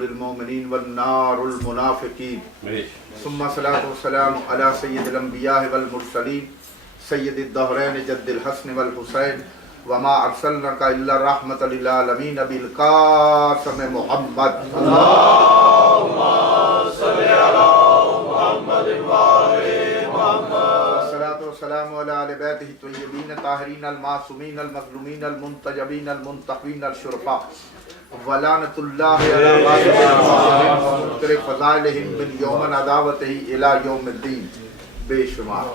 للمؤمنین والنار المنافقین ثم الصلاۃ والسلام علی سید الانبیاء والمرسلین سید الدہرین جد الحسن والحسین وما ارسلناک الا رحمۃ للعالمین بالقاسم محمد اللہم صل علی محمد وآل محمد والصلاۃ والسلام علی آل بیتہ الطیبین الطاہرین المعصومین المظلومین المنتجبین المنتقین الشرفاء ولعنۃ اللہ علی غالبِ فضائلہم من یوم عداوتہ الی یوم الدین بے شمار.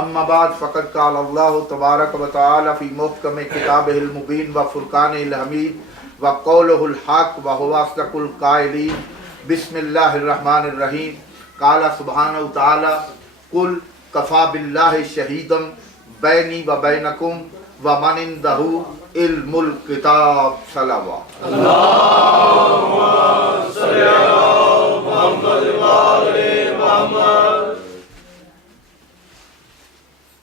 اما بعد فقد قال اللہ تبارک و تعالی فی محکم کتابہ المبین و فرقانہ الحمید و قولہ الحق و هو اصدق القائلین. بسم اللہ الرحمن الرحیم. قال سبحانہ تعالی قل کفی باللہ شہیدا بینی و بینکم ومن عندہ علم الکتاب. صلوات اللہم صل علی محمد وآل محمد.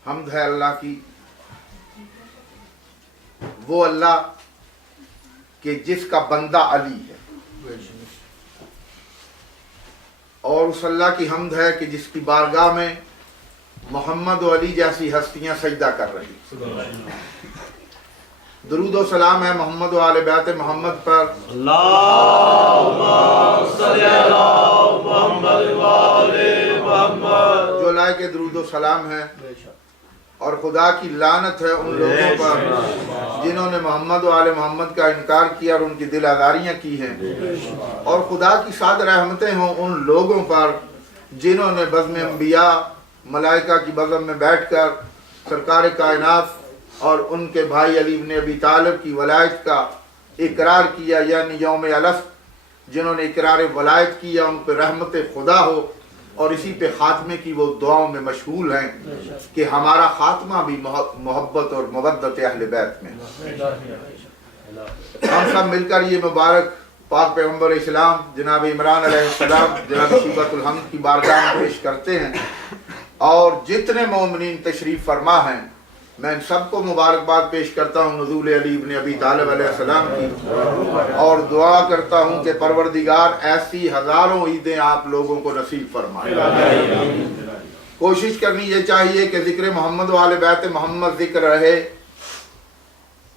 حمد ہے اللہ کی، وہ اللہ کہ جس کا بندہ علی ہے، اور اس اللہ کی حمد ہے کہ جس کی بارگاہ میں محمد و علی جیسی ہستیاں سجدہ کر رہی. درود و سلام ہے محمد و آل بیت محمد پر. اللہم صل علی محمد وآل محمد. جو لائق درود و سلام ہے، اور خدا کی لعنت ہے ان لوگوں پر جنہوں نے محمد و آل محمد کا انکار کیا اور ان کی دل آزاریاں کی ہیں، اور خدا کی سعد رحمتیں ہوں ان لوگوں پر جنہوں نے بزم انبیاء ملائکہ کی بزم میں بیٹھ کر سرکار کائنات اور ان کے بھائی علی بن ابی طالب کی ولایت کا اقرار کیا، یعنی یوم الفت جنہوں نے اقرار ولایت کیا، ان پہ رحمت خدا ہو، اور اسی پہ خاتمے کی وہ دعاؤں میں مشغول ہیں کہ ہمارا خاتمہ بھی محبت اور مودت اہل بیت میں. ہم سب مل کر یہ مبارک پاک پیغمبر اسلام جناب عمران علیہ السلام جناب شیبۃ الحمد کی بارگاہ میں پیش کرتے ہیں، اور جتنے مومنین تشریف فرما ہیں میں ان سب کو مبارکباد پیش کرتا ہوں نزول علی بن ابی طالب علیہ السلام کی، اور دعا کرتا ہوں کہ پروردگار ایسی ہزاروں عیدیں آپ لوگوں کو نصیب فرمائے. کوشش کرنی یہ چاہیے کہ ذکر محمد و آل بیت محمد ذکر رہے.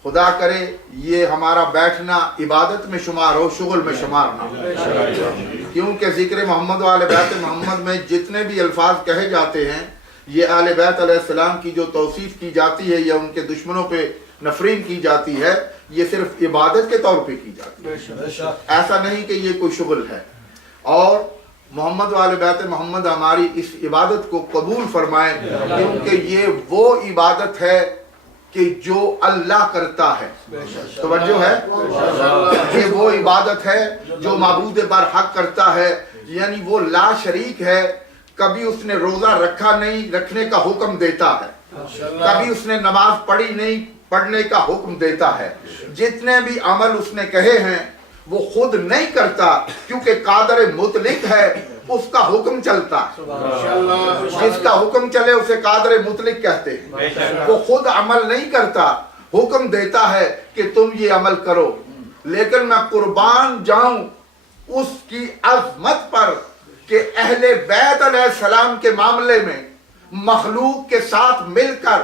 خدا کرے یہ ہمارا بیٹھنا عبادت میں شمار ہو، شغل میں شمار نہ ہو، کیونکہ ذکر محمد و آل بیت محمد میں جتنے بھی الفاظ کہے جاتے ہیں یہ اہل بیت علیہ السلام کی جو توصیف کی جاتی ہے یا ان کے دشمنوں پہ نفرین کی جاتی ہے، یہ صرف عبادت کے طور پہ کی جاتی ہے، ایسا نہیں کہ یہ کوئی شغل ہے. اور محمد و آل بیت محمد ہماری اس عبادت کو قبول فرمائے، کیونکہ یہ وہ عبادت ہے کہ جو اللہ کرتا ہے. توجہ ہے، یہ وہ عبادت ہے جو معبود برحق کرتا ہے، یعنی وہ لا شریک ہے. کبھی اس نے روزہ رکھا نہیں، رکھنے کا حکم دیتا ہے. کبھی اس نے نماز پڑھی نہیں، پڑھنے کا حکم دیتا ہے. جتنے بھی عمل اس نے کہے ہیں وہ خود نہیں کرتا، کیونکہ قادر مطلق ہے، اس کا حکم چلتا ہے. جس کا حکم چلے اسے قادر مطلق کہتے ہیں. وہ خود عمل نہیں کرتا، حکم دیتا ہے کہ تم یہ عمل کرو. لیکن میں قربان جاؤں اس کی عظمت پر کہ اہل بیت علیہ السلام کے معاملے میں مخلوق کے ساتھ مل کر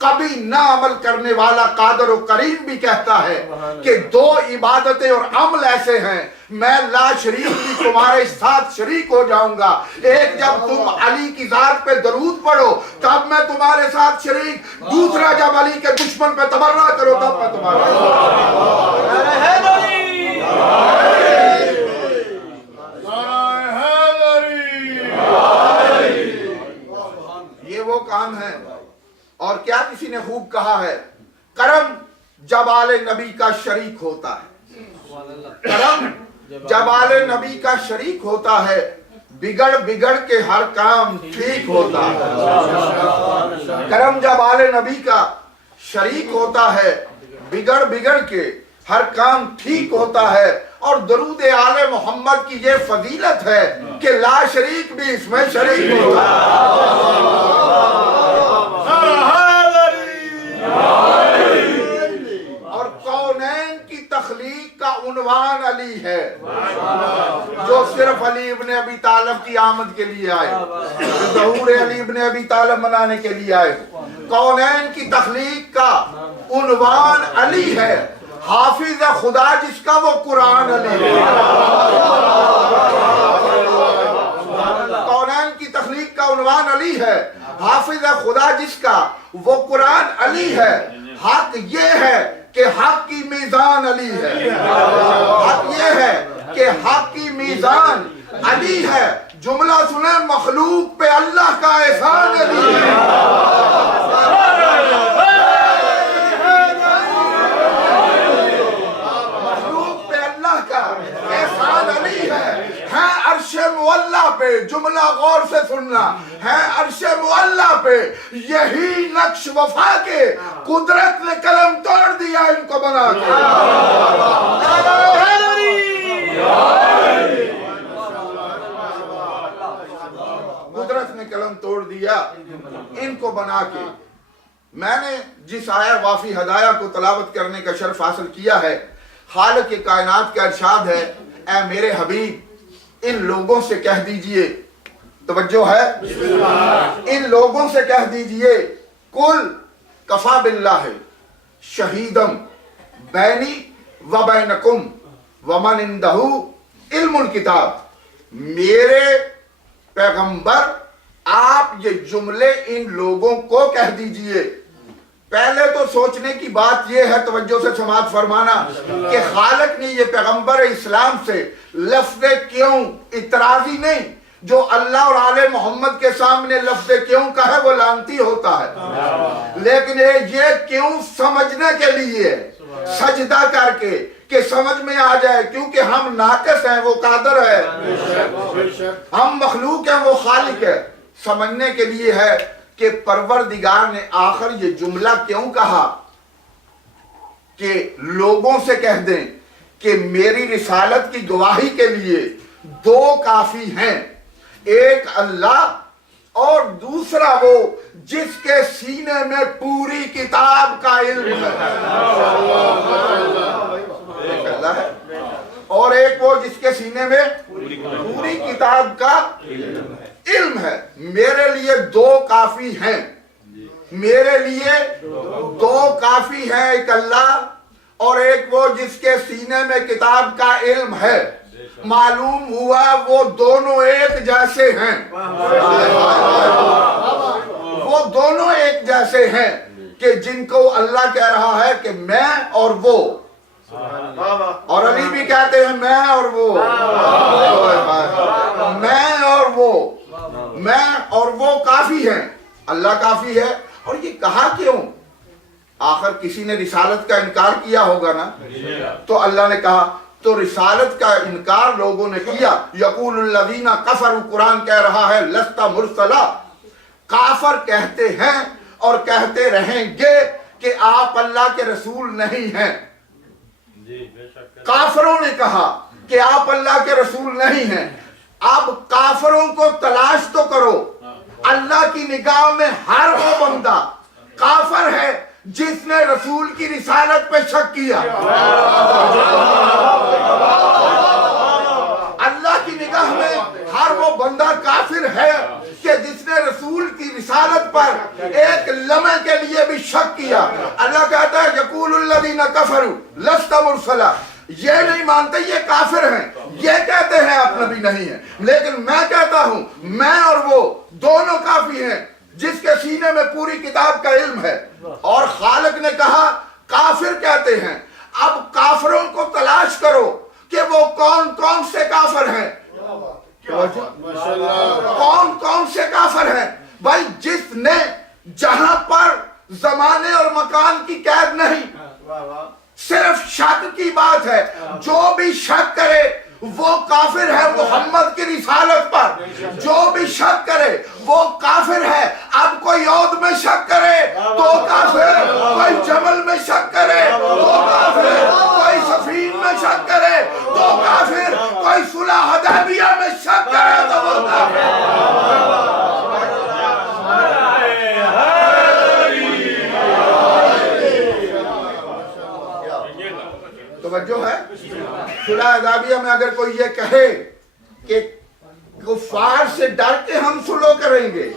کبھی نہ عمل کرنے والا قادر و کریم بھی کہتا ہے کہ دو عبادتیں اور عمل ایسے ہیں، میں لا شریک بھی تمہارے ساتھ شریک ہو جاؤں گا. ایک جب تم علی کی ذات پہ درود پڑھو تب میں تمہارے ساتھ شریک، دوسرا جب علی کے دشمن پہ تبرہ کرو تب میں تمہارے یہ وہ کام ہے. اور کیا کسی نے خوب کہا ہے، کرم جب آل نبی کا شریک ہوتا ہے. کرم جب آل نبی کا شریک ہوتا ہے، بگڑ بگڑ کے ہر کام ٹھیک ہوتا ہے. کرم جب آل نبی کا شریک ہوتا ہے، بگڑ بگڑ کے ہر کام ٹھیک ہوتا ہے. اور درود آل محمد کی یہ فضیلت ہے کہ لا شریک بھی اس میں شریک ہوتا اور کونین کی تخلیق کا عنوان علی ہے. صرف علی ابن ابی طالب کی آمد کے لیے آئے، ظہور علی ابن ابی طالب منانے کے لیے آئے۔ کونین کی تخلیق کا عنوان علی ہے، حافظ خدا جس کا وہ قرآن علی ہے۔ کونین کی تخلیق کا عنوان علی ہے، حافظ خدا جس کا وہ قرآن علی ہے۔ حق یہ ہے کہ حق کی میزان علی ہے، حق یہ ہے کہ حق کی میزان علی ہے۔ جملہ سنیں، مخلوق پہ اللہ کا احسان علی ہے۔ مخلوق پہ اللہ کا احسان علی ہے عرش معلیٰ پہ۔ جملہ غور سے سننا ہے، عرش معلیٰ پہ یہی نقش وفا کے قدرت نے قلم توڑ دیا ان کو بنا کے۔ قدرت نے قلم توڑ دیا ان کو بنا کے۔ میں نے جس آیا وافی ہدایہ کو تلاوت کرنے کا شرف حاصل کیا ہے، خالق کائنات کا ارشاد ہے، اے میرے حبیب ان لوگوں سے کہہ دیجئے، توجہ ہے، ان لوگوں سے کہہ دیجئے، کل کفا باللہ شہیدم بینی و بینکم ومن عندہ علم الکتاب۔ میرے پیغمبر آپ یہ جملے ان لوگوں کو کہہ دیجئے۔ پہلے تو سوچنے کی بات یہ ہے، توجہ سے سماعت فرمانا، کہ خالق نے یہ پیغمبر اسلام سے لفظ کیوں اعتراضی نہیں، جو اللہ اور آل محمد کے سامنے لفظ کیوں کا ہے وہ لعنتی ہوتا ہے، لیکن یہ کیوں سمجھنے کے لیے سجدہ کر کے کہ سمجھ میں آ جائے، کیونکہ ہم ناقص ہیں وہ قادر ہے، ہم مخلوق ہیں وہ خالق ہے۔ سمجھنے کے لیے ہے کہ پروردگار نے آخر یہ جملہ کیوں کہا کہ لوگوں سے کہہ دیں کہ میری رسالت کی گواہی کے لیے دو کافی ہیں، ایک اللہ اور دوسرا وہ جس کے سینے میں پوری کتاب کا علم ہے۔ ایک اللہ ہے اور ایک وہ جس کے سینے میں پوری کتاب کا علم ہے۔ میرے لیے دو کافی ہیں، میرے لیے دو کافی ہیں، ایک اللہ اور ایک وہ جس کے سینے میں کتاب کا علم ہے۔ معلوم ہوا وہ دونوں ایک جیسے ہیں، وہ دونوں ایک جیسے ہیں کہ جن کو اللہ کہہ رہا ہے کہ میں اور وہ، اور علی بھی کہتے ہیں میں اور وہ، میں اور وہ، میں اور وہ کافی ہیں، اللہ کافی ہے۔ اور یہ کہا کیوں؟ آخر کسی نے رسالت کا انکار کیا ہوگا نا، تو اللہ نے کہا، تو رسالت کا انکار لوگوں نے کیا۔ یقول الذین کفروا، قرآن کہہ رہا ہے لست مرسلا، کافر کہتے ہیں اور کہتے رہیں گے کہ آپ اللہ کے رسول نہیں ہیں۔ کافروں نے کہا کہ آپ اللہ کے رسول نہیں ہیں۔ اب کافروں کو تلاش تو کرو، اللہ کی نگاہ میں ہر وہ بندہ کافر ہے جس نے رسول کی رسالت پہ شک کیا۔ اللہ کی نگاہ میں ہر وہ بندہ کافر ہے کہ جس نے رسول کی رسالت پر ایک لمحے کے لیے بھی شک کیا۔ اللہ کہتا ہے یقول الذین کفروا لست مرسلا، یہ نہیں مانتے یہ کافر ہیں، یہ کہتے ہیں آپ نبی نہیں ہیں، لیکن میں کہتا ہوں میں اور وہ دونوں کافی ہیں جس کے سینے میں پوری کتاب کا علم ہے۔ اور خالق نے کہا کافر کہتے ہیں، اب کافروں کو تلاش کرو کہ وہ کون کون سے کافر ہیں، کون کون سے کافر ہیں۔ بھائی جس نے جہاں پر زمانے اور مکان کی قید نہیں، صرف شک کی بات ہے، جو بھی شک کرے وہ کافر ہے محمد کی رسالت پر، جو بھی شک کرے وہ کافر ہے۔ اب کوئی عود میں شک کرے تو کافر، کوئی جمل میں شک کرے تو کافر، کوئی سفین میں شک کرے تو کافر، کوئی صلح حدیبیہ میں شک کرے تو وہ کافر۔ توجہ ہے؟ صلح حدیبیہ میں اگر کوئی یہ کہے کہ کفار سے ڈر کے ہم سلو کریں گے،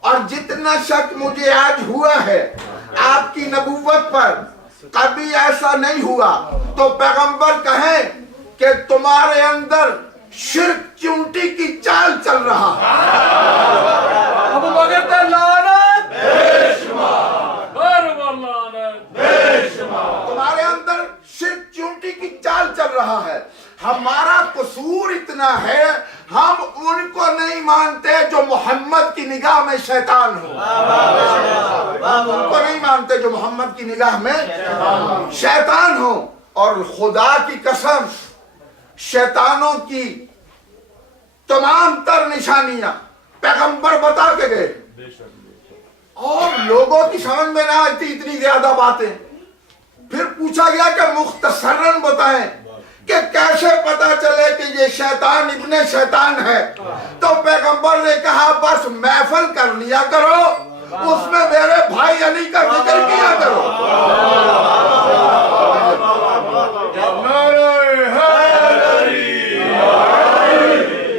اور جتنا شک مجھے آج ہوا ہے آپ کی نبوت پر، کبھی ایسا نہیں ہوا تو پیغمبر کہیں کہ تمہارے اندر شرک چونٹی کی چال چل رہا ہے۔ ابو بکر تے لعنت بے شمار، لعنت بے شمار، تمہارے اندر شرک چونٹی کی چال چل رہا ہے۔ ہمارا قصور اتنا ہے ہم ان کو نہیں مانتے جو محمد کی نگاہ میں شیطان ہو، ان کو نہیں مانتے جو محمد کی نگاہ میں شیطان ہو۔ اور خدا کی قسم شیطانوں کی تمام تر نشانیاں پیغمبر بتا کے گئے، اور لوگوں کی سمجھ میں نہ آتی اتنی زیادہ باتیں۔ پھر پوچھا گیا کہ مختصراً بتائیں کہ کیسے پتا چلے کہ یہ شیطان ابن شیطان ہے، تو پیغمبر نے کہا بس محفل کر لیا کرو، اس میں میرے بھائی علی کا ذکر کیا کرو،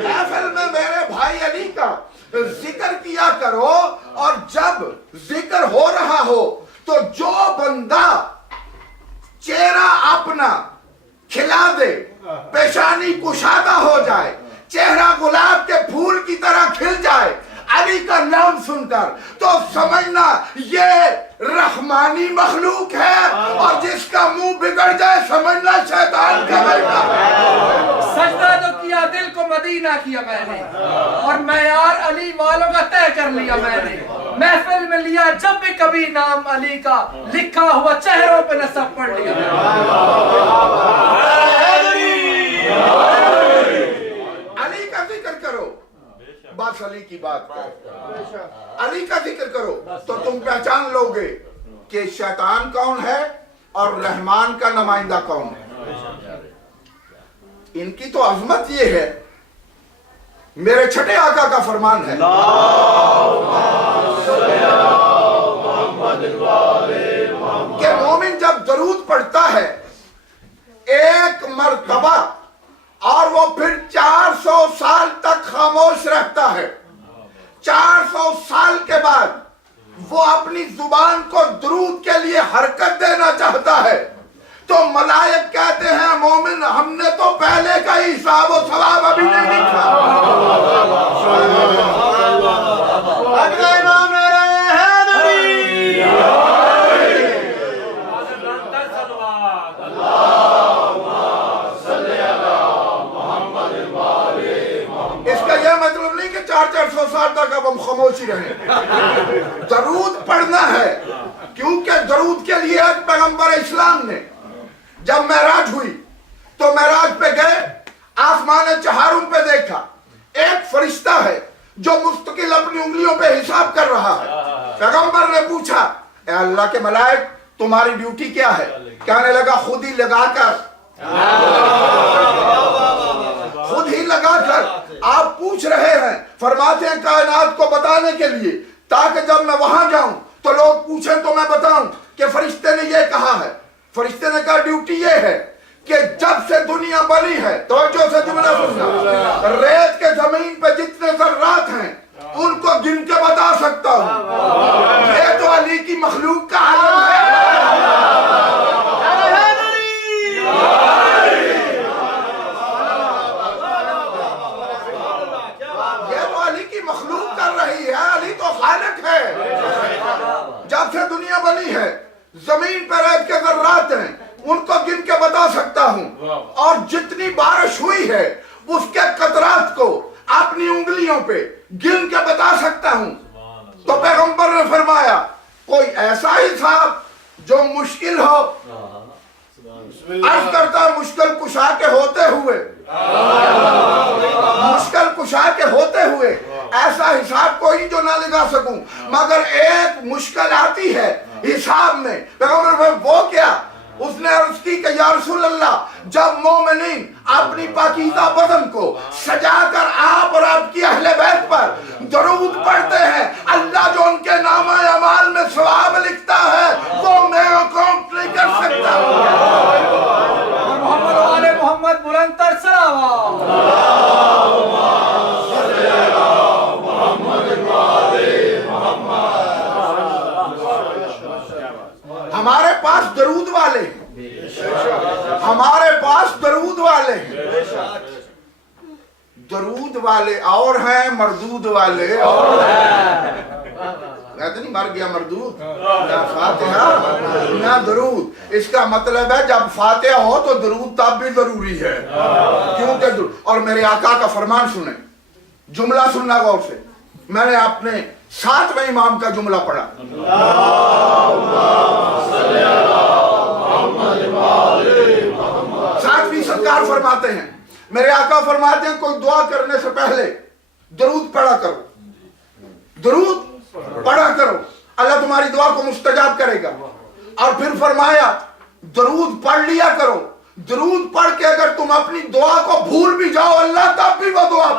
محفل میں میرے بھائی علی کا ذکر کیا کرو، اور جب ذکر ہو رہا ہو تو جو بندہ چہرہ اپنا کھلا دے، پیشانی کشادہ ہو جائے، چہرہ گلاب کے پھول کی طرح کھل جائے علی کا نام سن کر، تو سمجھنا یہ رحمانی مخلوق ہے، اور جس کا منہ بگڑ جائے سمجھنا شیطان کا بیٹا ہے۔ سجدہ جو کیا دل کو مدینہ کیا میں نے، اور معیار علی والوں کا طے کر لیا میں نے، محفل میں لیا جب بھی کبھی نام علی کا لکھا ہوا چہروں پہ نصب پڑھ لیا میں نے۔ علی کا ذکر کرو، بس علی کی بات کرو، علی کا ذکر کرو تو تم پہچان لو گے کہ شیطان کون ہے اور رحمان کا نمائندہ کون ہے۔ ان کی تو عظمت یہ ہے، میرے چھٹے آقا کا فرمان ہے کہ مومن جب درود پڑھتا ہے ایک مرتبہ اور وہ پھر 400 سال تک خاموش رہتا ہے، 400 سال کے بعد وہ اپنی زبان کو درود کے لیے حرکت دینا چاہتا ہے، تو ملائک کہتے ہیں مومن ہم نے تو پہلے کا ہی حساب و ثواب ابھی نہیں لکھا۔ اس کا یہ مطلب نہیں کہ 400 سال تک اب ہم خاموشی رہیں، درود پڑھنا ہے، کیونکہ درود کے لیے ایک پیغمبر اسلام نے جب معراج ہوئی تو معراج پہ گئے، آسمان چہاروں پہ دیکھا، ایک فرشتہ ہے جو مستقل اپنی انگلیوں پہ حساب کر رہا ہے۔ پیغمبر نے پوچھا اے اللہ کے ملائک تمہاری ڈیوٹی کیا ہے؟ کہنے لگا خود ہی لگا کر، خود ہی لگا کر آپ پوچھ رہے ہیں، فرماتے ہیں کائنات کو بتانے کے لیے، تاکہ جب میں وہاں جاؤں تو لوگ پوچھیں تو میں بتاؤں کہ فرشتے نے یہ کہا ہے۔ فرشتے نے کہا ڈیوٹی یہ ہے کہ جب سے دنیا بنی ہے، توجہ سے جملہ سننا، ریت کے زمین پہ جتنے ذرات ہیں ان کو گن کے بتا سکتا ہوں۔ یہ تو علی کی مخلوق کا عالم ہے، یہ تو علی کی مخلوق کر رہی ہے، علی تو خالق ہے۔ جب سے دنیا بنی ہے زمین پر ریت کے ذرات ہیں ان کو گن کے بتا سکتا ہوں، اور جتنی بارش ہوئی ہے اس کے قطرات کو اپنی انگلیوں پہ گن کے بتا سکتا ہوں۔ تو پیغمبر نے فرمایا کوئی ایسا حساب جو مشکل ہو، عرض کرتا مشکل کشا کے ہوتے ہوئے، مشکل کشا کے ہوتے ہوئے ایسا حساب کوئی جو نہ لگا سکوں، مگر ایک مشکل آتی ہے حساب میں۔ پیغمبر وہ کیا؟ اس نے عرض کی کہ یا رسول اللہ جب مومنین اپنی پاکیزہ بدن کو سجا کر آپ اور آپ کی اہل بیت پر درود پڑھتے ہیں، اللہ جو ان کے نامہ اعمال میں ثواب لکھتا ہے وہ میں اکاؤنٹ نہیں کر سکتا۔ محمد والے محمد بلند تر صلوات۔ درود والے اور ہیں، مردود والے اور ہیں. کہتے نہیں مر گیا مردود، نہ فاتحہ نہ درود. اس کا مطلب ہے جب فاتحہ ہو تو درود تب بھی ضروری ہے، کیونکہ درود. اور میرے آقا کا فرمان سنیں، جملہ سننا غور سے. میں نے اپنے 7ویں امام کا جملہ پڑھا، ساتویں سرکار فرماتے ہیں، میرے آقا فرماتے ہیں کوئی دعا کرنے سے پہلے درود پڑھا کرو، درود پڑھا کرو، اللہ تمہاری دعا کو مستجاب کرے گا. اور پھر فرمایا درود پڑھ لیا کرو، درود پڑھ کے اگر تم اپنی دعا کو بھول بھی جاؤ اللہ تب بھی وہ دعا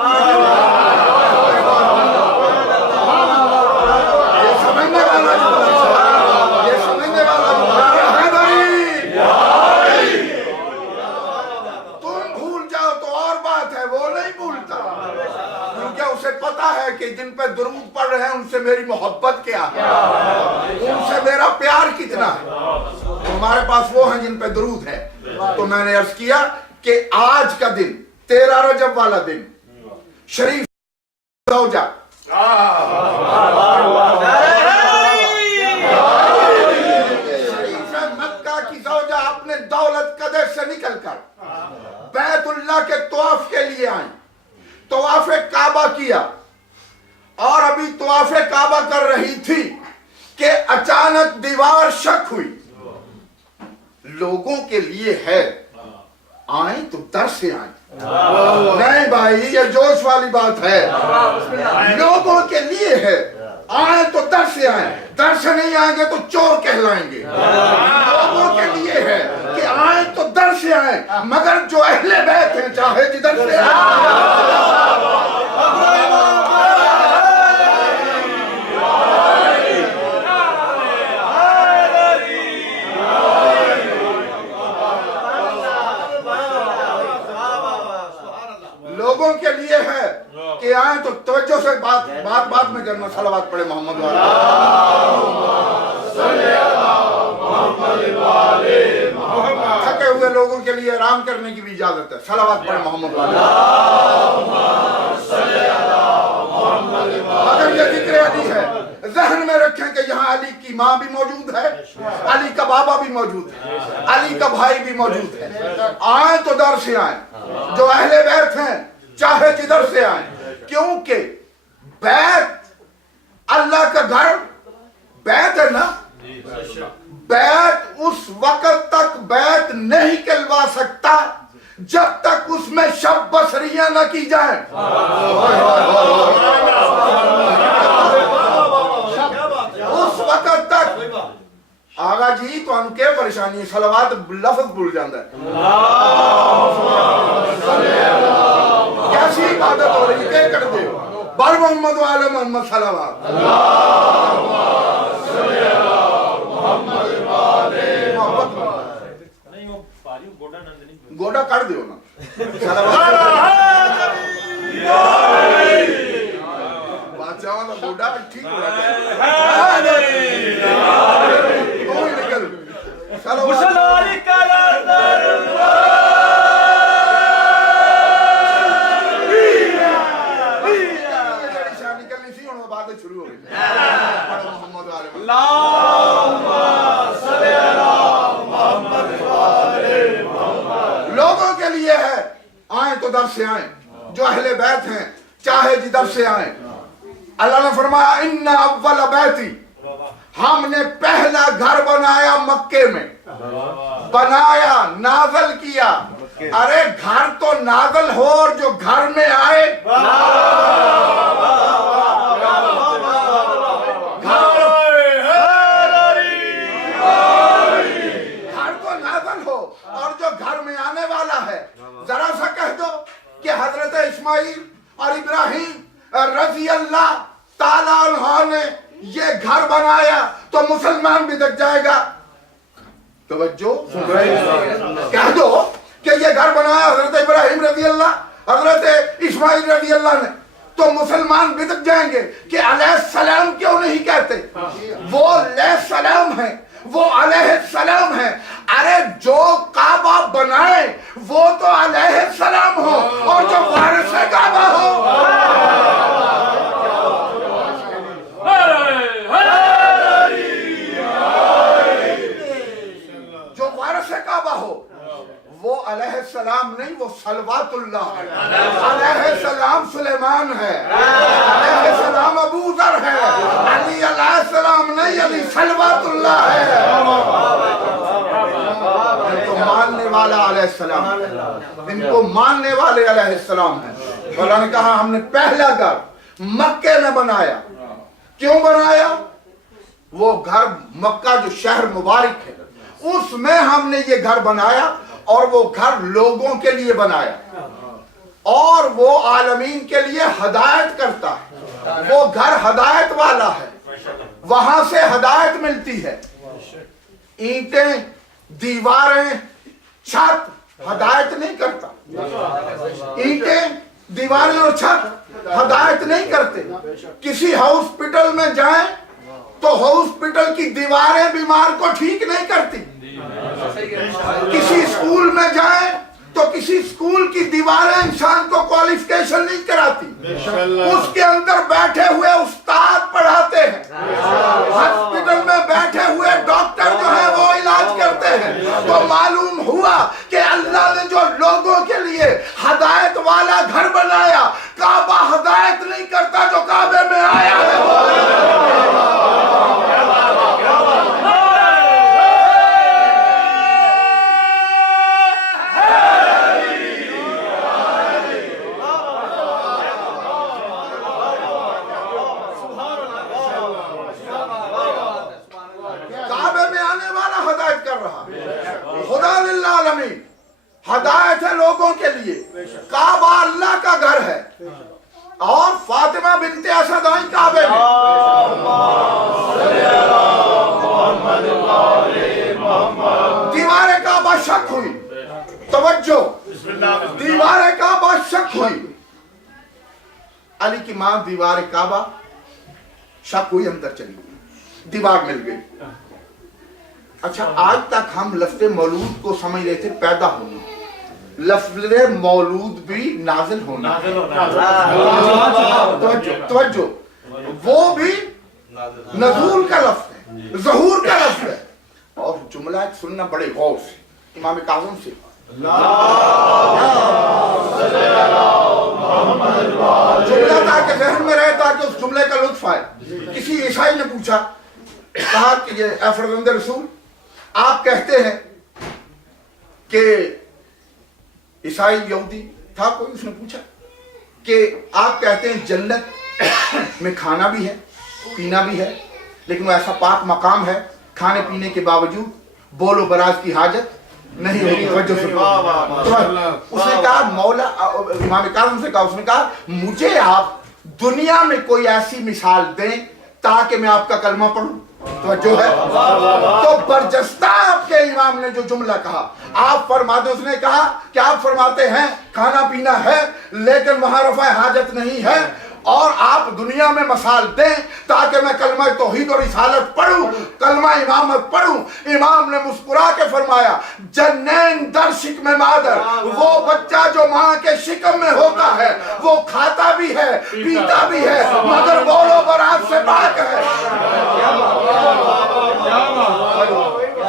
کہ جن پہ درود پڑھ رہے ہیں ان سے میری محبت کیا ہے، ان سے میرا پیار کتنا ہے. ہمارے پاس وہ ہیں جن پہ درود ہے. تو میں نے عرض کیا کہ آج کا دن 13 رجب والا دن شریف زوجہ شریف مکہ کی زوجہ اپنے دولت قدر سے نکل کر بیت اللہ کے طواف کے لیے آئیں، طواف کعبہ کیا، اور ابھی طواف کعبہ کر رہی تھی کہ اچانک دیوار شک ہوئی. لوگوں کے لیے ہے، آئیں تو در سے آئیں. نہیں بھائی یہ جوش والی بات ہے، لوگوں کے لیے ہے، آئیں تو در سے آئیں. در سے نہیں آئیں گے تو چور کہلائیں گے. لوگوں کے لیے ہے کہ آئیں تو در سے آئیں، مگر جو اہل بیت ہیں چاہے جدھر سے لوگوں کے لیے ہے کہ آئیں تو توجہ سے بات میں کرنا. صلوات پڑھے محمد تھکے ہوئے لوگوں کے لیے آرام کرنے کی بھی اجازت ہے. صلوات پڑھے محمد. اگر یہ ذکر علی ہے ذہن میں رکھیں کہ یہاں علی کی ماں بھی موجود ہے، علی کا بابا بھی موجود ہے، علی کا بھائی بھی موجود ہے. آئیں تو در سے آئیں، جو اہل بیت ہیں چاہے جدھر سے آئیں، کیونکہ بیت اللہ کا گھر بیت ہے نا. بیت اس وقت تک بیت نہیں کہلوا سکتا جب تک اس میں شب بصریاں نہ کی جائیں. اس وقت تک آغا جی تو ان کے پریشانی ہے، صلوات لفظ بھول جاندہ ہے. کیسی عبادت ہو رہی ہے کر دے بار محمد و آل محمد صلوات. گوڑا کر دیو نا بادشاہوں کا گوڑا ٹھیک ہو رہا شروع ہو گئی. لوگوں کے لیے ہے، آئیں تو در سے آئیں، جو اہل بیت ہیں چاہے جدھر سے آئیں. اللہ نے فرمایا ان اول بیتی، ہم نے پہلا گھر بنایا مکے میں، بنایا نازل کیا. ارے گھر تو نازل ہو اور جو گھر میں آئے ذرا سا کہہ دو کہ حضرت اسماعیل اور ابراہیم رضی اللہ تعالیٰ عنہ نے یہ گھر بنایا تو مسلمان بھی دکھ جائے گا. توجہ کہہ دو کہ یہ گھر بنایا حضرت ابراہیم رضی اللہ، حضرت اسماعیل رضی اللہ نے، تو مسلمان بدک جائیں گے کہ علیہ السلام کیوں نہیں کہتے؟ وہ علیہ السلام ہیں وہ علیہ السلام ہے. ارے جو کعبہ بنائے وہ تو علیہ السلام ہو اور جو وارث کعبہ ہو. جو وارث کعبہ ہو وہ علیہ السلام نہیں، وہ صلوات اللہ ہے. علیہ السلام سلیمان ہے، علیہ السلام ابو ذر ہے. علی علیہ السلام نہیں، علی صلوات اللہ ہے. ان کو ماننے والا علیہ السلام، ان کو ماننے والے علیہ السلام ہیں. اللہ نے کہا ہم نے پہلا گھر مکے میں بنایا. کیوں بنایا؟ وہ گھر مکہ جو شہر مبارک ہے اس میں ہم نے یہ گھر بنایا، اور وہ گھر لوگوں کے لیے بنایا اور وہ عالمین کے لیے ہدایت کرتا ہے. وہ گھر ہدایت والا ہے، وہاں سے ہدایت ملتی ہے. اینٹیں، دیواریں، چھت ہدایت نہیں کرتا. اینٹیں، دیواریں اور چھت ہدایت نہیں کرتے. کسی ہاسپٹل میں جائیں تو ہاسپٹل کی دیواریں بیمار کو ٹھیک نہیں کرتی. کسی اسکول میں جائیں تو کسی اسکول کی دیواریں انسان کو کوالیفکیشن نہیں کراتی. اس کے اندر بیٹھے ہوئے استاد پڑھاتے ہیں، ہاسپٹل میں بیٹھے ہوئے ڈاکٹر جو ہیں وہ علاج کرتے ہیں. تو معلوم ہوا کہ اللہ نے جو لوگوں کے لیے ہدایت والا گھر بنایا، کعبہ ہدایت نہیں کرتا، جو کعبے میں آیا ہے ہدایت ہے لوگوں کے لیے. کعبہ اللہ کا گھر ہے اور فاطمہ بنت اسد آئیں کعبے میں. دیوار کعبہ شک ہوئی، توجہ، دیوار کعبہ شک ہوئی. علی کی ماں دیوار کعبہ شک ہوئی، اندر چلی گئی، دیوار مل گئی. اچھا آج تک ہم لفظ مولود کو سمجھ رہے تھے پیدا ہونا، لفظ مولود بھی نازل ہونا. توجہ، وہ بھی نزول کا لفظ ہے، ظہور کا لفظ ہے. اور جملہ ایک سننا بڑے غور سے امام کاظم سے. جملہ تاکہ ذہن میں رہے، تاکہ اس جملے کا لطف آئے. کسی عیسائی نے پوچھا، کہا کہ یہ اے فرزند رسول، آپ کہتے ہیں کہ عیسائی یہودی تھا کوئی، اس نے پوچھا کہ آپ کہتے ہیں جنت میں کھانا بھی ہے پینا بھی ہے، لیکن وہ ایسا پاک مقام ہے کھانے پینے کے باوجود بول و براز کی حاجت نہیں ہوگی. اس نے کہا مولا، امام کاظم سے کہا، اس نے کہا مجھے آپ دنیا میں کوئی ایسی مثال دیں تاکہ میں آپ کا کلمہ پڑھوں. توجہ ہے. تو برجستہ آپ کے امام نے جو جملہ کہا، آپ فرماتے، اس نے کہا کہ آپ فرماتے ہیں کھانا پینا ہے لیکن وہاں رفع حاجت نہیں ہے، اور آپ دنیا میں مثال دیں تاکہ میں کلمہ توحید اور رسالت پڑھوں، کلمہ امامت پڑھوں. امام نے مسکرا کے فرمایا جنین در شکم مادر، وہ بچہ جو ماں کے شکم میں ہوتا ہے وہ کھاتا بھی ہے پیتا بھی ہے مگر بول و براز سے پاک ہے.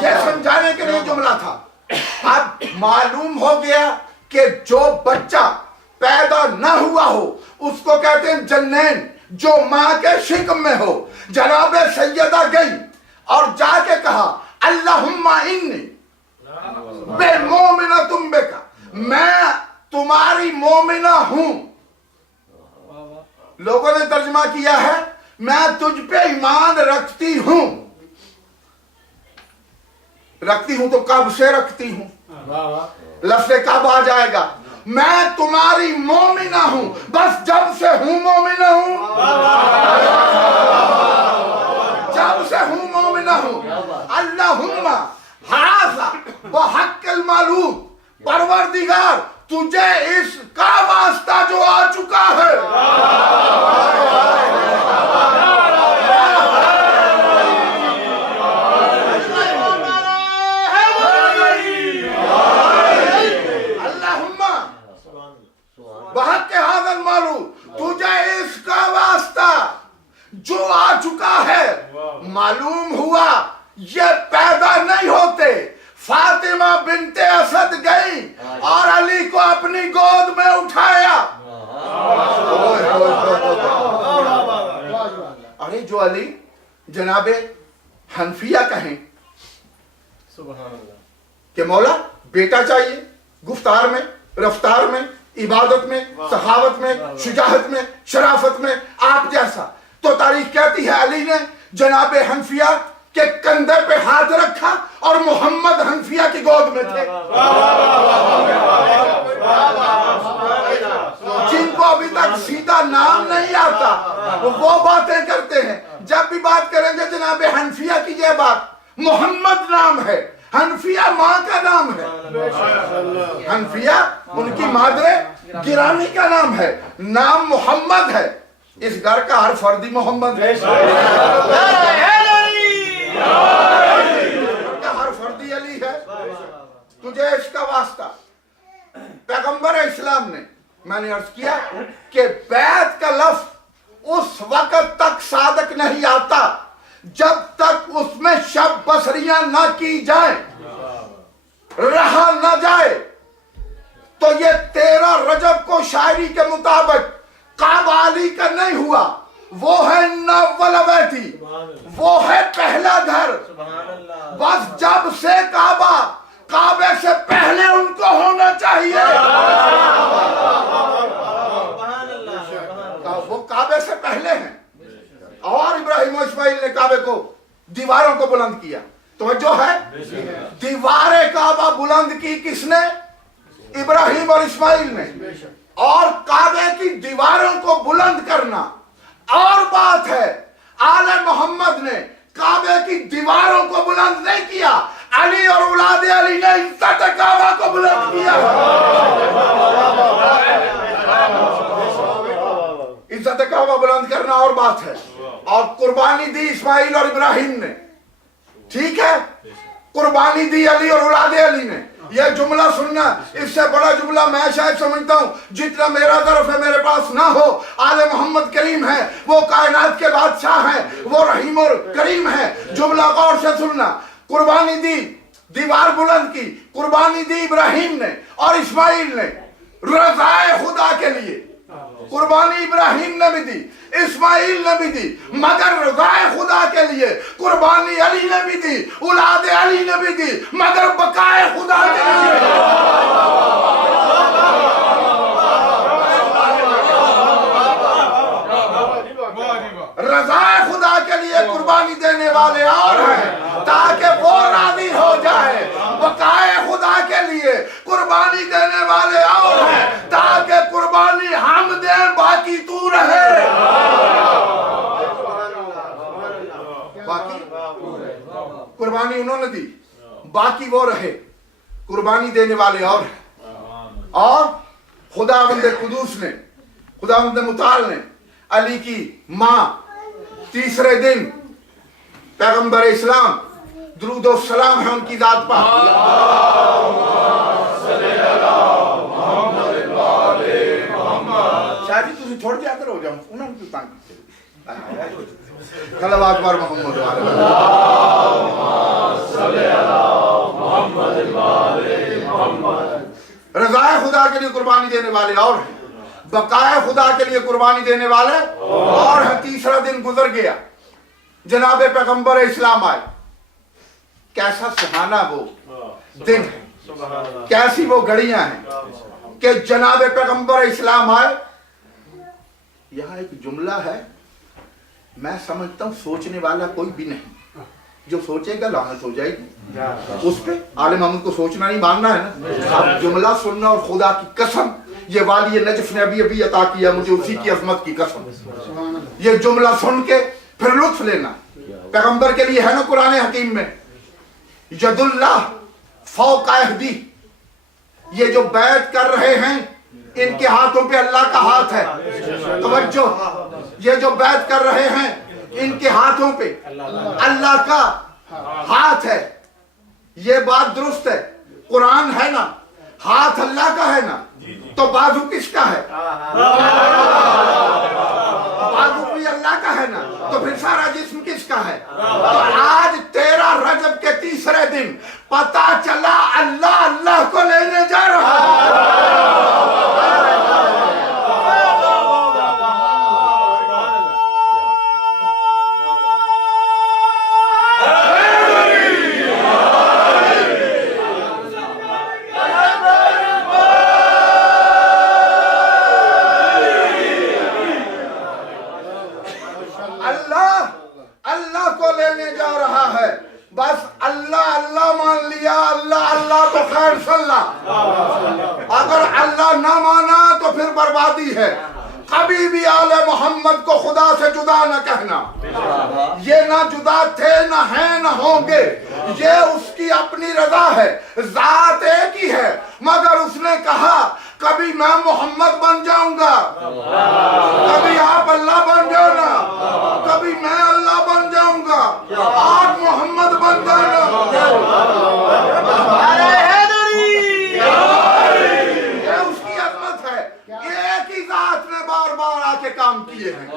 یہ سمجھانے کے لیے جملہ تھا. اب معلوم ہو گیا کہ جو بچہ پیدا نہ ہوا ہو اس کو کہتے ہیں جنین، جو ماں کے شکم میں ہو. جناب سیدہ گئی اور جا کے کہا اللہم انی بے مومنۃ بک، میں تمہاری مومنہ ہوں. لوگوں نے ترجمہ کیا ہے میں تجھ پہ ایمان رکھتی ہوں. رکھتی ہوں تو کب سے رکھتی ہوں، لفظ کب آ جائے گا. میں تمہاری مومنہ ہوں، بس جب سے ہوں مومنہ ہوں، جب سے ہوں مومنہ ہوں. اللہم ھذا بحق المعلوم، پروردگار تجھے اس کا واسطہ جو آ چکا ہے. بحق کے حاضر معلوم تجھے اس کا واسطہ جو آ چکا ہے معلوم ہوا یہ پیدا نہیں ہوتے. فاطمہ بنت اسد گئی اور علی کو اپنی گود میں اٹھایا. ارے جو علی جناب حنفیہ کہیں کہ مولا بیٹا چاہیے گفتار میں، رفتار میں، عبادت میں، سخاوت میں، شجاعت میں، شرافت میں آپ جیسا، تو تاریخ کہتی ہے علی نے جناب حنفیہ کے کندھے پہ ہاتھ رکھا اور محمد حنفیہ کی گود میں تھے، جن کو ابھی تک سیدھا نام نہیں آتا وہ باتیں کرتے ہیں. جب بھی بات کریں گے جناب حنفیہ کی یہ بات، محمد نام ہے، حنفیہ ماں کا نام ہے، حنفیہ ان کی مادر گرامی کا نام ہے، نام محمد ہے. اس گھر کا ہر فردی محمد ہے، ہر فردی علی ہے. تجھے اس کا واسطہ پیغمبر اسلام نے، میں نے عرض کیا کہ بیعت کا لفظ اس وقت تک صادق نہیں آتا جب تک اس میں شب بصریاں نہ کی جائیں، رہا نہ جائے. تو یہ 13 رجب کو شاعری کے مطابق کعبہ علی کا نہیں ہوا، وہ ہے نول بیتی، وہ ہے پہلا گھر. بس جب سے کعبے سے پہلے ان کو ہونا چاہیے، وہ کعبے سے پہلے ہیں. اور ابراہیم و اسماعیل نے کعبے کو، دیواروں کو بلند کیا. توجہ ہے، دیوار کعبہ بلند کی کس نے؟ ابراہیم اور اسماعیل نے. اور کعبے کی دیواروں کو بلند کرنا اور بات ہے. آل محمد نے کعبے کی دیواروں کو بلند نہیں کیا، علی اور اولاد علی نے عزت کعبہ کو بلند کیا. عزت کعبہ بلند کرنا اور بات ہے. اور قربانی دی اسماعیل اور ابراہیم نے، ٹھیک ہے، قربانی دی علی اور اولاد علی نے. یہ جملہ سننا، اس سے بڑا جملہ میں شاید سمجھتا ہوں جتنا میرا طرف ہے میرے پاس نہ ہو. آل محمد کریم ہے، وہ کائنات کے بادشاہ ہیں، وہ رحیم اور کریم ہے. جملہ غور سے سننا. قربانی دی، دیوار بلند کی، قربانی دی ابراہیم نے اور اسماعیل نے رضائے خدا کے لیے. قربانی ابراہیم نے بھی دی، اسماعیل نے بھی دی، مگر رضائے خدا کے لیے. قربانی علی نے بھی دی، اولاد علی نے بھی دی، مگر بقائے خدا کے لیے. رضائے خدا کے لیے قربانی دینے والے اور ہیں تاکہ وہ راضی ہو جائے. بقائے خدا کے لیے قربانی دینے والے اور ہیں تاکہ قربانی ہم دیں، باقی تو رہے. باقی قربانی انہوں نے دی، باقی وہ رہے. قربانی دینے والے اور ہیں. اور خداوند قدوس نے، خداوند متعال نے علی کی ماں تیسرے دن پیغمبر اسلام، درود و سلام ہے ان کی ذات پر، شاید ہی تسی چھوڑ کے آتے رہو جاؤں انہوں نے تانگ کلو اکبر محمد رضائے خدا کے لیے قربانی دینے والے اور ہیں، بقائے خدا کے لیے قربانی دینے والے اور ہیں. تیسرا دن گزر گیا، جناب پیغمبر اسلام آئے. کیسا سہانا وہ دن ہے، کیسی وہ گھڑیاں ہیں کہ جناب پیغمبر اسلام آئے. یہاں ایک جملہ ہے، میں سمجھتا ہوں سوچنے والا کوئی بھی نہیں. جو سوچے گا لعنت ہو جائے گی اس پہ. عالم محمد کو سوچنا نہیں ماننا ہے نا، اب جملہ سننا. اور خدا کی قسم یہ والی نجف نے ابھی عطا کیا مجھے، اسی کی عظمت کی قسم. یہ جملہ سن کے پھر لطف لینا. پیغمبر کے لیے ہے نا قرآن حکیم میں ید اللہ فوق ایدی، یہ جو بیعت کر رہے ہیں ان کے ہاتھوں پہ اللہ کا ہاتھ ہے. توجہ، یہ جو بیعت کر رہے ہیں ان کے ہاتھوں پہ اللہ کا ہاتھ ہے. یہ بات درست ہے، قرآن ہے نا، ہاتھ اللہ کا ہے نا، تو بازو کس کا ہے؟ بازو بھی اللہ کا ہے نا، تو پھر سارا جسم کس کا ہے؟ تو آج 13 رجب کے تیسرے دن پتا چلا اللہ اللہ کو لینے جا رہا ہے۔ اللہ کو لینے جا رہا ہے، بس اللہ اللہ مان لیا، اللہ اللہ تو خیر صلاح، اگر اللہ نہ مانا تو پھر بربادی ہے۔ کبھی بھی آل محمد کو خدا سے جدا نہ کہنا، یہ نہ جدا تھے نہ ہیں نہ ہوں گے، یہ اس کی اپنی رضا ہے، ذات ایک ہی ہے، مگر اس نے کہا کبھی میں محمد بن جاؤں گا، کبھی آپ اللہ بن جانا، کبھی میں اللہ بن جاؤں گا، آپ محمد بن جانا۔ یہ اس کی عظمت ہے، یہ ایک ہی ذات نے بار بار آ کے کام کیے ہیں،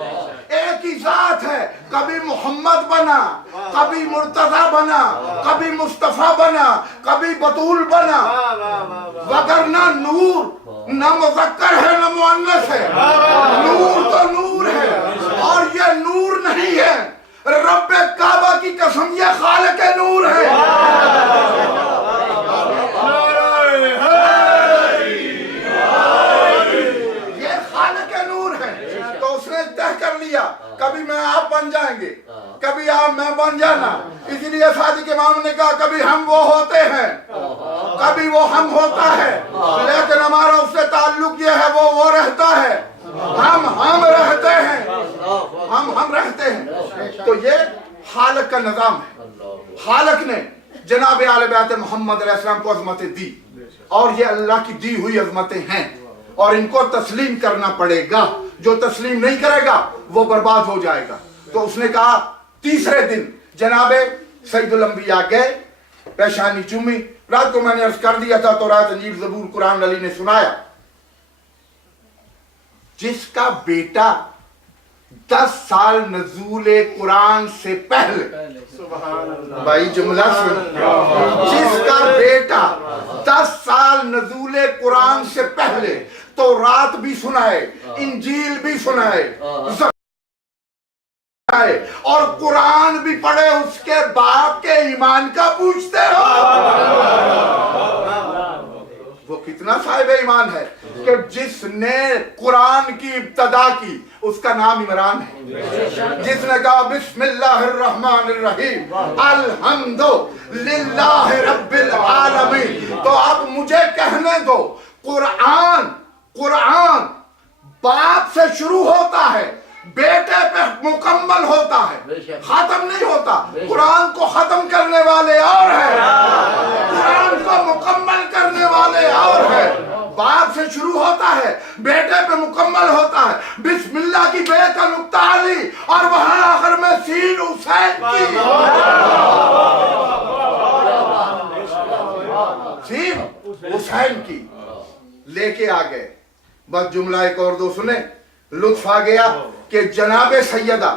ایک ہی ذات ہے، کبھی محمد بنا، کبھی مرتضی بنا، کبھی مصطفیٰ بنا، کبھی بطول بنا، وگرنہ نور نہ مذکر ہے نہ مؤنث ہے، نور تو نور ہے، اور یہ نور نہیں ہے، رب کعبہ کی قسم یہ خالق نور ہے۔ یہ خالق نور ہے، تو اس نے طے کر لیا کبھی میں آپ بن جائیں گے، کبھی آپ میں بن جانا، اس لیے صادق امام نے کہا کبھی ہم وہ ہوتے ہیں، کبھی وہ ہم ہوتا ہے، لیکن ہمارا اس سے تعلق یہ ہے وہ رہتا ہے، ہم رہتے ہیں، ہم رہتے ہیں۔ تو یہ خالق کا نظام ہے، خالق نے جناب آل بیت محمد علیہ السلام کو عظمتیں دی، اور یہ اللہ کی دی ہوئی عظمتیں ہیں، اور ان کو تسلیم کرنا پڑے گا، جو تسلیم نہیں کرے گا وہ برباد ہو جائے گا۔ تو اس نے کہا تیسرے دن جناب سید الانبیاء گئے، پیشانی چومی، رات کو میں نے عرض کر دیا تھا تو رات انجیل زبور قرآن علی نے سنایا، جس کا بیٹا 10 سال نزول قرآن سے پہلے، بھائی جملہ سن، جس کا بیٹا 10 سال نزول قرآن سے پہلے تو رات بھی سنائے، انجیل بھی سنائے اور قرآن بھی پڑھے، اس کے باپ کے ایمان کا پوچھتے ہو، وہ کتنا صاحب ایمان ہے کہ جس نے قرآن کی ابتدا کی اس کا نام عمران ہے، جس نے کہا بسم اللہ الرحمن الرحیم الحمد للہ رب العالمین۔ تو اب مجھے کہنے دو، قرآن باپ سے شروع ہوتا ہے، بیٹے پہ مکمل ہوتا ہے، ختم نہیں ہوتا۔ قرآن کو ختم کرنے والے اور ہیں، قرآن کو مکمل کرنے والے اور ہیں۔ باپ سے شروع ہوتا ہے، بیٹے پہ مکمل ہوتا ہے، بسم اللہ کی بے کا نقطہ علی، اور وہاں آخر میں سین حسین کی، سین حسین کی لے کے آ گئے۔ بس جملہ ایک اور دو سنے، لطف آ گیا کہ جناب سیدہ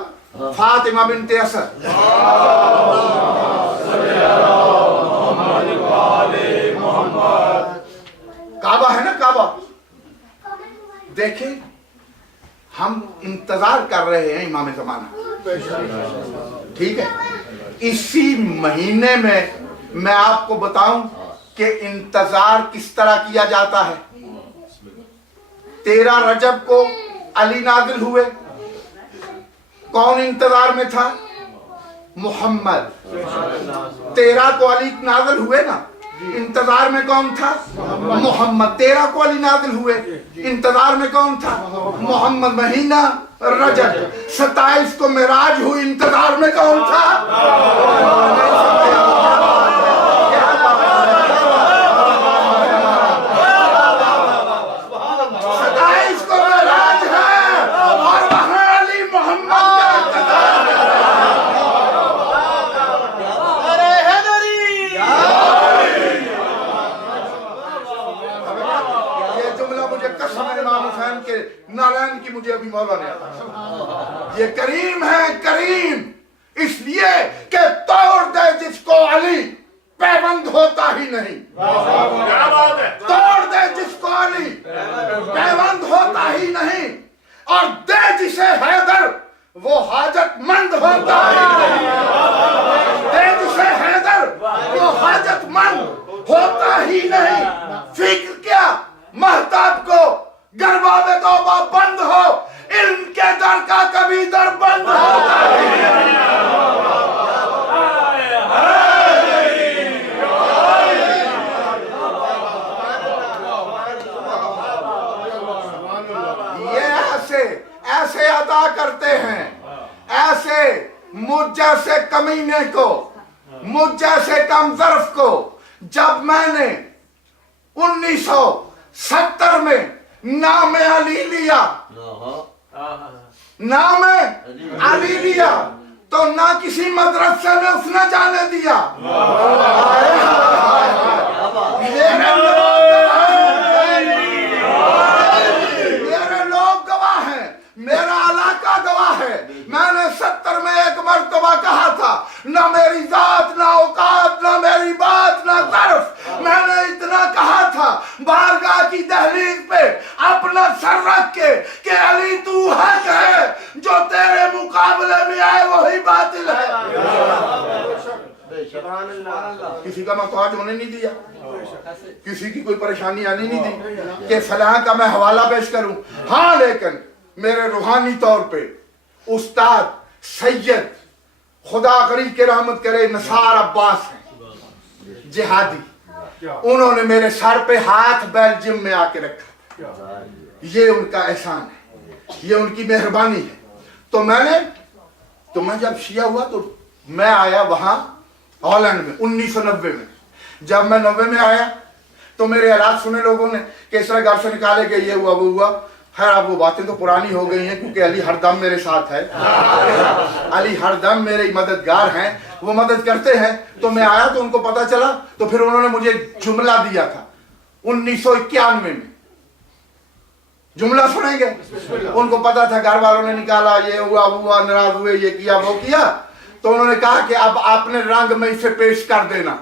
فاطمہ بنت اسد کعبہ ہے نا، کعبہ دیکھیں، ہم انتظار کر رہے ہیں امام زمانہ، ٹھیک ہے، اسی مہینے میں آپ کو بتاؤں کہ انتظار کس طرح کیا جاتا ہے۔ 13 رجب کو علی نازل ہوئے، کون انتظار میں تھا؟ محمد۔ 13 کو علی نازل ہوئے نا، انتظار میں کون تھا؟ محمد۔ 13 کو علی نازل ہوئے، انتظار میں کون تھا؟ محمد۔ مہینہ رجب۔ 27 کو معراج ہوئی، انتظار میں کون تھا؟ 27 کو معراج ہے اور وہاں علی محمد کا انتظار ہے۔ کہ نارائن کی مجھے ابھی مولا نے عطا کی. یہ کریم ہے کریم اس لیے کہ توڑ دے جس کو علی پیوند ہوتا ہی نہیں. توڑ دے جس کو علی پیوند ہوتا ہی نہیں اور دے جسے حیدر وہ حاجت مند ہوتا ہی نہیں. دے جسے حیدر وہ حاجت مند ہوتا ہی نہیں. فکر کیا مہتاب کو گرباب توبہ بند ہو علم کے در کا کبھی در بند ہوتا ہی نہیں. ایسے ادا کرتے ہیں ایسے مجھ جیسے کمینے کو مجھ جیسے کم ظرف کو. جب میں نے 1970 میں نام علی لیا نام علی لیا تو نہ کسی مدرسے میں اس نے جانے دیا. میرا علاقہ گواہ ہے. میں نے 70 میں ایک مرتبہ کہا تھا نہ میری ذات نہ اوقات نہ میری بات نہ طرف. میں نے اتنا کہا تھا بارگاہ کی دہلیز پہ اپنا سر رکھ کے کہ علی تو حق ہے جو تیرے مقابلے میں آئے وہی باطل ہے. کسی کا محتاج ہونے نہیں دیا کسی کی کوئی پریشانی آنے نہیں دی کہ فلاں کا میں حوالہ پیش کروں. ہاں لیکن میرے روحانی طور پہ استاد سید خدا غریب کے رحمت کرے نثار عباس ہیں جہادی. انہوں نے میرے سر پہ ہاتھ بیلجیم میں آ کے رکھا. یہ ان کا احسان ہے یہ ان کی مہربانی ہے. تو میں جب شیعہ ہوا تو میں آیا وہاں ہالینڈ میں 1990 میں. جب میں 90 میں آیا تو میرے حالات سنے لوگوں نے کہ اس طرح گھر سے نکالے کہ یہ ہوا وہ ہوا. خیر اب وہ باتیں تو پرانی ہو گئی ہیں کیونکہ علی ہر دم میرے ساتھ ہے. علی ہر دم میرے مددگار ہیں وہ مدد کرتے ہیں. تو میں آیا تو ان کو پتا چلا تو پھر انہوں نے مجھے جملہ دیا تھا 1991 میں. جملہ سنیں گے. ان کو پتا تھا گھر والوں نے نکالا یہ ہوا وہ ہوا ناراض ہوئے یہ کیا وہ کیا. تو انہوں نے کہا کہ اب اپنے رنگ میں اسے پیش کر دینا.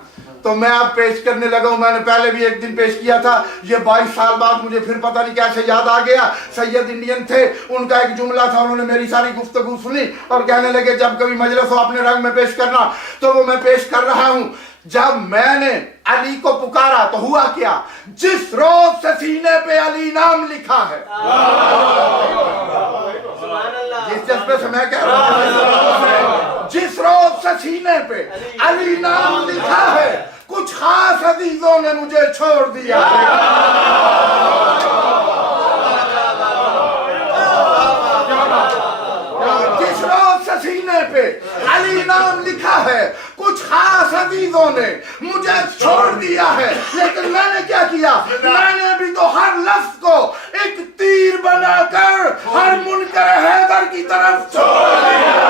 تو میں اب پیش کرنے لگا ہوں. میں نے پہلے بھی ایک دن پیش کیا تھا. یہ 22 سال بعد مجھے پھر پتہ نہیں کیسے یاد آ گیا. سید انڈین تھے ان کا ایک جملہ تھا. انہوں نے میری ساری گفتگو سنی اور کہنے لگے جب کبھی مجلس ہو اپنے رنگ میں پیش کرنا. تو وہ میں پیش کر رہا ہوں. جب میں نے علی کو پکارا تو ہوا کیا جس روز سے سینے پہ علی نام لکھا ہے جس جذبے سے میں کہہ رہا ہوں جس روز سے سینے پہ علی نام لکھا ہے کچھ خاص عزیزوں نے مجھے چھوڑ دیا. جس روز سے سینے پہ علی نام لکھا ہے کچھ خاص عزیزوں نے مجھے چھوڑ دیا ہے. لیکن میں نے کیا کیا میں نے بھی تو ہر لفظ کو ایک تیر بنا کر ہر منکر حیدر کی طرف چھوڑ دیا.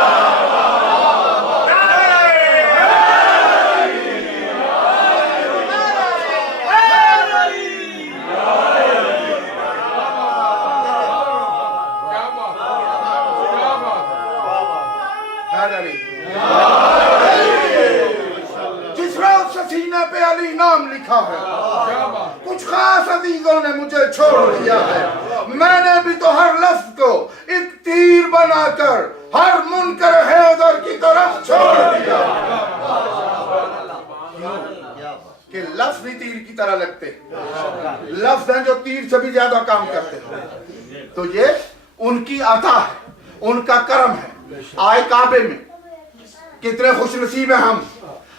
جس روز سے سینے پہ علی نام لکھا ہے کچھ خاص عزیزوں نے مجھے چھوڑ دیا ہے. میں نے بھی تو ہر لفظ کو ایک تیر بنا کر ہر منکر حیدر کی طرف چھوڑ دیا. کہ لفظ بھی تیر کی طرح لگتے لفظ ہیں جو تیر سے بھی زیادہ کام کرتے ہیں. تو یہ ان کی عطا ہے ان کا کرم ہے. آئے کعبے میں کتنے خوش نصیب ہیں ہم.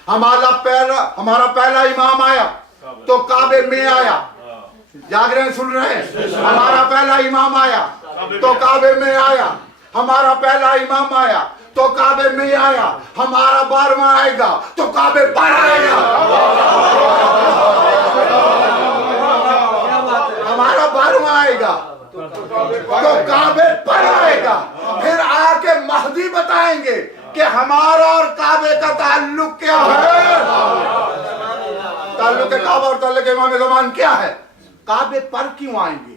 ہمارا پہلا امام آیا تو کعبے میں آیا. جاگ رہے ہیں سن رہے ہیں. ہمارا پہلا امام آیا تو کعبے میں آیا. ہمارا پہلا امام آیا تو کعبے میں آیا. ہمارا 12واں آئے گا تو کعبے پر آئے گا. ہمارا 12واں آئے گا تو کعبے پر آئے گا. پھر آ کے مہدی بتائیں گے کہ ہمارا اور کعبے کا تعلق کیا ہے. تعلق کعبہ اور تعلق امام زمان کیا ہے. کعبے پر کیوں آئیں گے